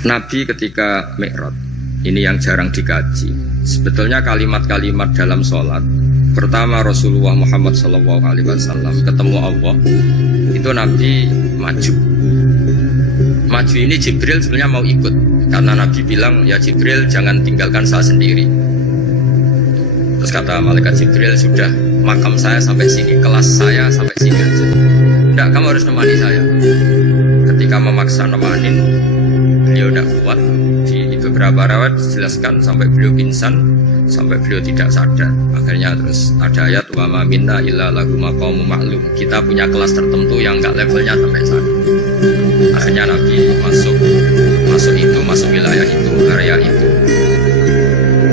Nabi ketika Mi'raj, ini yang jarang dikaji. Sebetulnya kalimat-kalimat dalam sholat, pertama Rasulullah Muhammad SAW ketemu Allah, itu Nabi maju. Maju ini Jibril sebenarnya mau ikut, karena Nabi bilang, ya Jibril jangan tinggalkan saya sendiri. Terus kata malaikat Jibril, sudah makam saya sampai sini, kelas saya sampai sini aja. Tidak, kamu harus nemani saya. Ketika memaksa nemanin, beliau tidak kuat. Di beberapa rawat dijelaskan sampai beliau pingsan, sampai beliau tidak sadar. Akhirnya terus ada ayat wa ma minna illa lahu maqamun ma'lum. Kita punya kelas tertentu yang enggak levelnya sampai sana. Akhirnya Nabi masuk wilayah itu, area itu.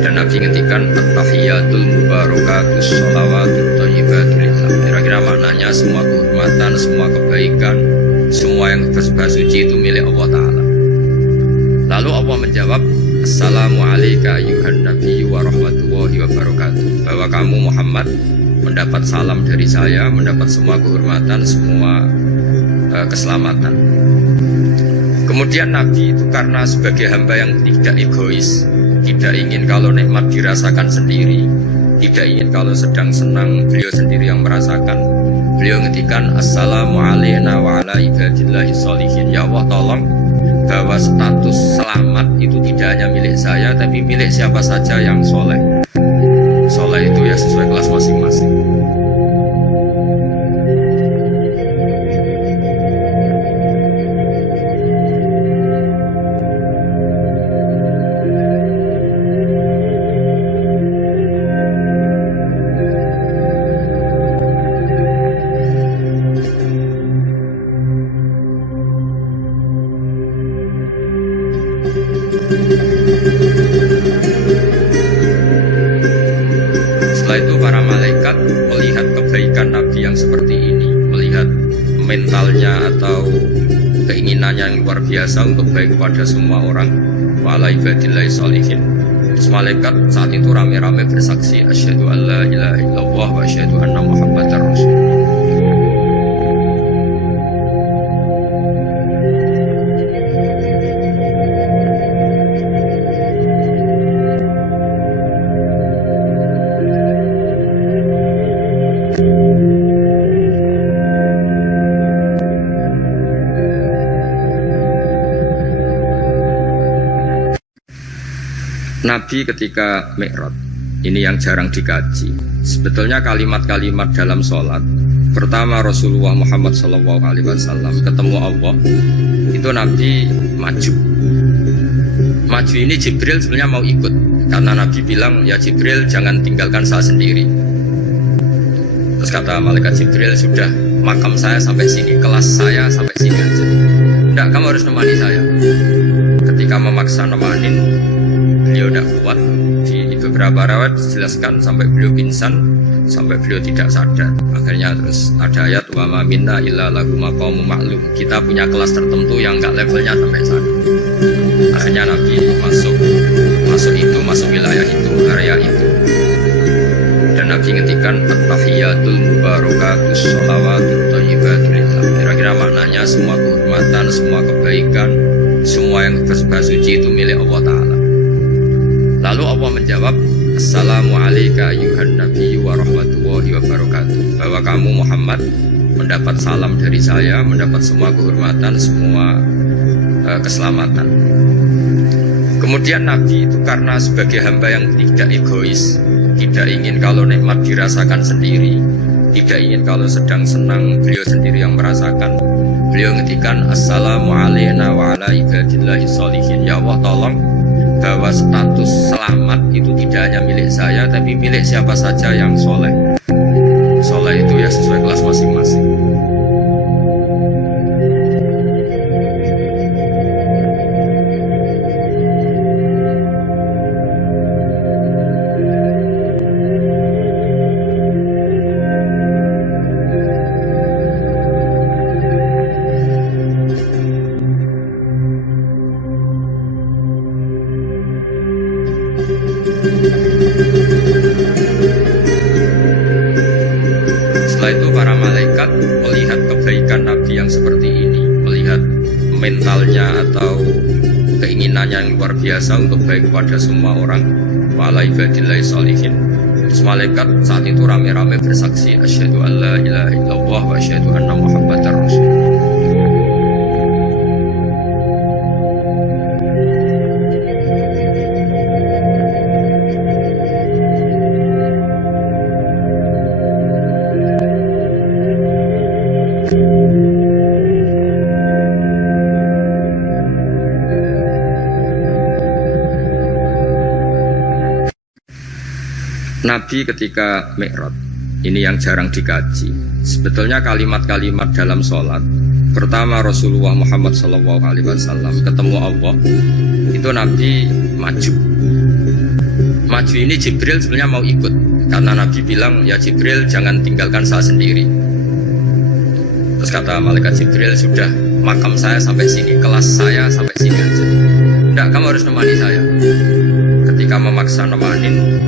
Dan Nabi ngendikan at-tahiyatul mubarakatus sholawatut thayyibatul lillah. Kira-kira maknanya semua kehormatan, semua kebaikan, semua yang bersembah suci itu milik Allah Ta'ala. Lalu Allah menjawab, assalamu alayka ayyuhan nabiyyu wa rahmatullahi wa barakatuh. Bahwa kamu Muhammad mendapat salam dari saya, mendapat semua kehormatan, semua keselamatan. Kemudian Nabi itu karena sebagai hamba yang tidak egois, tidak ingin kalau nikmat dirasakan sendiri, tidak ingin kalau sedang senang beliau sendiri yang merasakan. Beliau ngendikan assalamu alayna wa ala ibadillahi sholihin. Ya Allah, tolong bahwa status selamat itu tidak hanya milik saya, tapi milik siapa saja yang soleh. Soleh itu ya sesuai kelas masing-masing. Setelah itu para malaikat melihat kebaikan Nabi yang seperti ini, melihat mentalnya atau keinginannya yang luar biasa untuk baik kepada semua orang, wa ala ibadillahi sholihin. Terus malaikat saat itu rame-rame bersaksi asyhadu an la ilaha illallah wa asyhadu anna muhammadar rasulullah. Nabi ketika Mi'raj, ini yang jarang dikaji. Sebetulnya kalimat-kalimat dalam sholat, pertama Rasulullah Muhammad SAW ketemu Allah, itu Nabi maju. Maju ini Jibril sebenarnya mau ikut, karena Nabi bilang, ya Jibril jangan tinggalkan saya sendiri. Terus kata malaikat Jibril, sudah makam saya sampai sini, kelas saya sampai sini aja. Tidak, kamu harus nemani saya. Ketika memaksa nemanin, beliau tidak kuat. Di beberapa rawat dijelaskan sampai beliau pingsan, sampai beliau tidak sadar. Akhirnya terus ada ayat wa ma minna illa lahu maqamun ma'lum. Kita punya kelas tertentu yang enggak levelnya sampai sana. Akhirnya Nabi masuk wilayah itu, area itu. Dan Nabi ngendikan at-tahiyatul mubarakatus sholawatut thayyibatul lillah. Kira-kira maknanya semua kehormatan, semua kebaikan, semua yang bersembah suci itu milik Allah Ta'ala. Lalu Allah menjawab, assalamu alayka ayyuhan nabiyyu wa rahmatullahi wa barakatuh. Bahwa kamu Muhammad mendapat salam dari saya, mendapat semua kehormatan, semua keselamatan. Kemudian Nabi itu karena sebagai hamba yang tidak egois, tidak ingin kalau nikmat dirasakan sendiri, tidak ingin kalau sedang senang beliau sendiri yang merasakan. Beliau ngendikan assalamu alayna wa ala ibadillahi sholihin. Ya Allah, tolong bahwa status selamat itu tidak hanya milik saya, tapi milik siapa saja yang soleh. Soleh itu ya sesuai kelas masing-masing. Setelah itu para malaikat melihat kebaikan Nabi yang seperti ini, melihat mentalnya atau keinginannya yang luar biasa untuk baik kepada semua orang, wa ala ibadillahi sholihin. Terus malaikat saat itu rame-rame bersaksi, asyhadu an la ilaha illallah wa asyhadu anna muhammadar rasulullah. Nabi ketika Mi'raj, ini yang jarang dikaji. Sebetulnya kalimat-kalimat dalam sholat, pertama Rasulullah Muhammad SAW ketemu Allah, itu Nabi maju. Maju ini Jibril sebenarnya mau ikut, karena Nabi bilang, ya Jibril jangan tinggalkan saya sendiri. Terus kata malaikat Jibril, sudah makam saya sampai sini, kelas saya sampai sini aja. Enggak, kamu harus nemani saya. Ketika memaksa nemanin,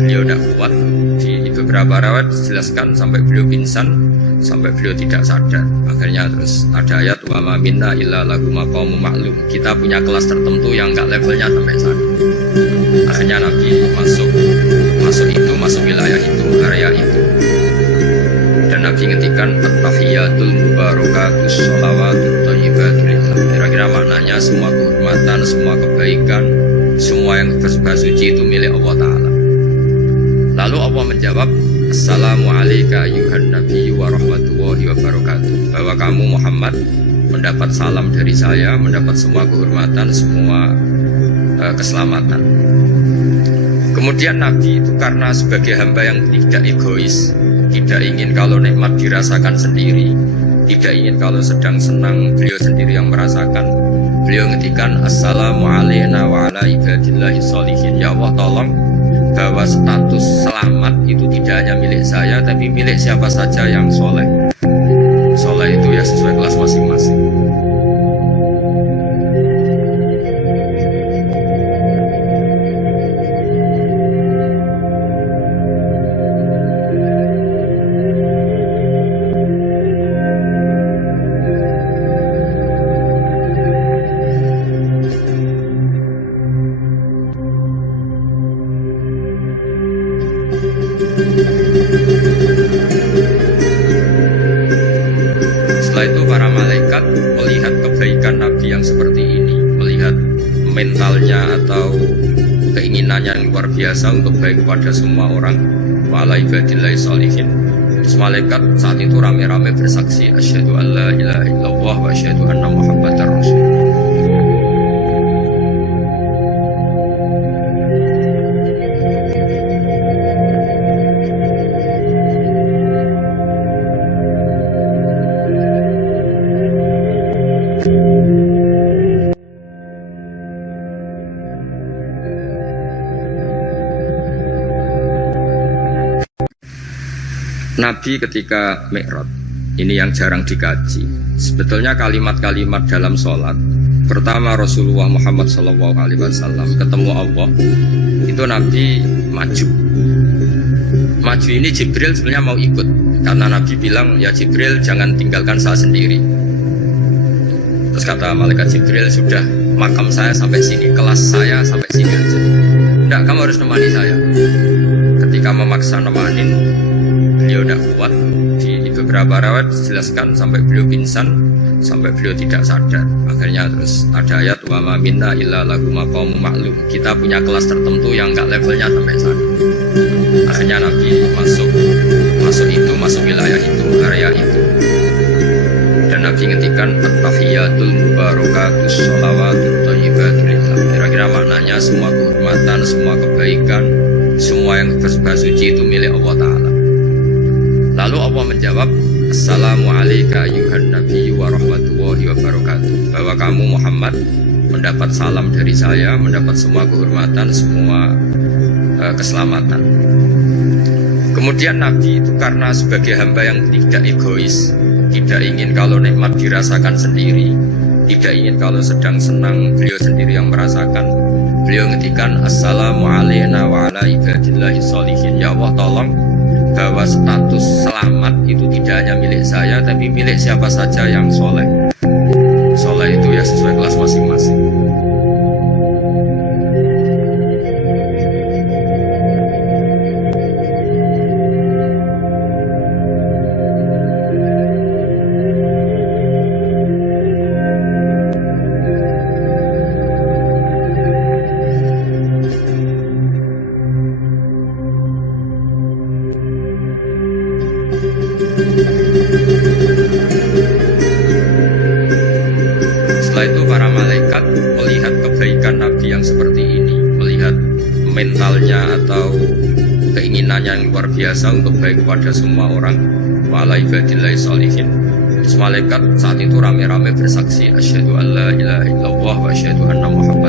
beliau tidak kuat. Di beberapa rawat dijelaskan sampai beliau pingsan, sampai beliau tidak sadar. Akhirnya terus ada ayat wa ma minna illa lahu maqamun ma'lum. Kita punya kelas tertentu yang enggak levelnya sampai sana. Akhirnya Nabi masuk wilayah itu, area itu. Dan Nabi ngendikan at-tahiyatul mubarakatus sholawatut thayyibatul lillah. Kira-kira maknanya semua kehormatan, semua kebaikan, semua yang bersembah suci itu milik Allah Ta'ala. Lalu Allah menjawab, assalamualaikum ayyuhan nabiyyu wa rahmatullahi wa barakatuh. Bahwa kamu Muhammad mendapat salam dari saya, mendapat semua kehormatan, semua keselamatan. Kemudian Nabi itu karena sebagai hamba yang tidak egois, tidak ingin kalau nikmat dirasakan sendiri, tidak ingin kalau sedang senang beliau sendiri yang merasakan. Beliau ngendikan assalamualaikum wa ala ibadillahi sholihin. Ya Allah, tolong bahwa status selamat itu tidak hanya milik saya, tapi milik siapa saja yang soleh. Soleh itu ya sesuai kelas masing-masing. Setelah itu para malaikat melihat kebaikan Nabi yang seperti ini, melihat mentalnya atau keinginannya yang luar biasa untuk baik kepada semua orang, wa ala ibadillahi sholihin. Terus malaikat saat itu rame-rame bersaksi, asyhadu an la ilaha illallah wa asyhadu anna muhammadar rasulullah. Nabi ketika Mi'raj, ini yang jarang dikaji. Sebetulnya kalimat-kalimat dalam sholat, pertama Rasulullah Muhammad SAW ketemu Allah, itu Nabi maju. Maju ini Jibril sebenarnya mau ikut, karena Nabi bilang, ya Jibril jangan tinggalkan saya sendiri. Terus kata malaikat Jibril, sudah makam saya sampai sini, kelas saya sampai sini aja. Enggak, kamu harus nemani saya. Ketika memaksa nemanin, beliau tidak kuat. Di beberapa rawat dijelaskan sampai beliau pingsan, sampai beliau tidak sadar. Akhirnya terus ada ayat wa ma minna illa lahu maqamun ma'lum. Kita punya kelas tertentu yang enggak levelnya sampai sana. Akhirnya Nabi masuk wilayah itu, area itu. Dan Nabi ngendikan at-tahiyatul mubarakatus sholawatut thayyibatul lillah. Kira-kira maknanya semua kehormatan, semua kebaikan, semua yang bersembah suci itu milik Allah Ta'ala. Lalu Allah menjawab, assalamualaikum ayyuhan nabiyyu wa rahmatullahi wa barakatuh. Bahwa kamu Muhammad mendapat salam dari saya, mendapat semua kehormatan, semua keselamatan. Kemudian Nabi itu karena sebagai hamba yang tidak egois, tidak ingin kalau nikmat dirasakan sendiri, tidak ingin kalau sedang senang beliau sendiri yang merasakan. Beliau ngendikan assalamualaikum wa ala ibadillahi sholihin. Ya Allah, tolong bahwa status selamat itu tidak hanya milik saya, tapi milik siapa saja yang soleh. Soleh itu ya sesuai kelas masing-masing. para malaikat melihat kebaikan Nabi yang seperti ini, melihat mentalnya atau keinginannya yang luar biasa untuk baik kepada semua orang, wa ala ibadillahi sholihin. Terus malaikat saat itu rame-rame bersaksi, asyhadu alla ilaha illallah wa asyhadu anna Muhammad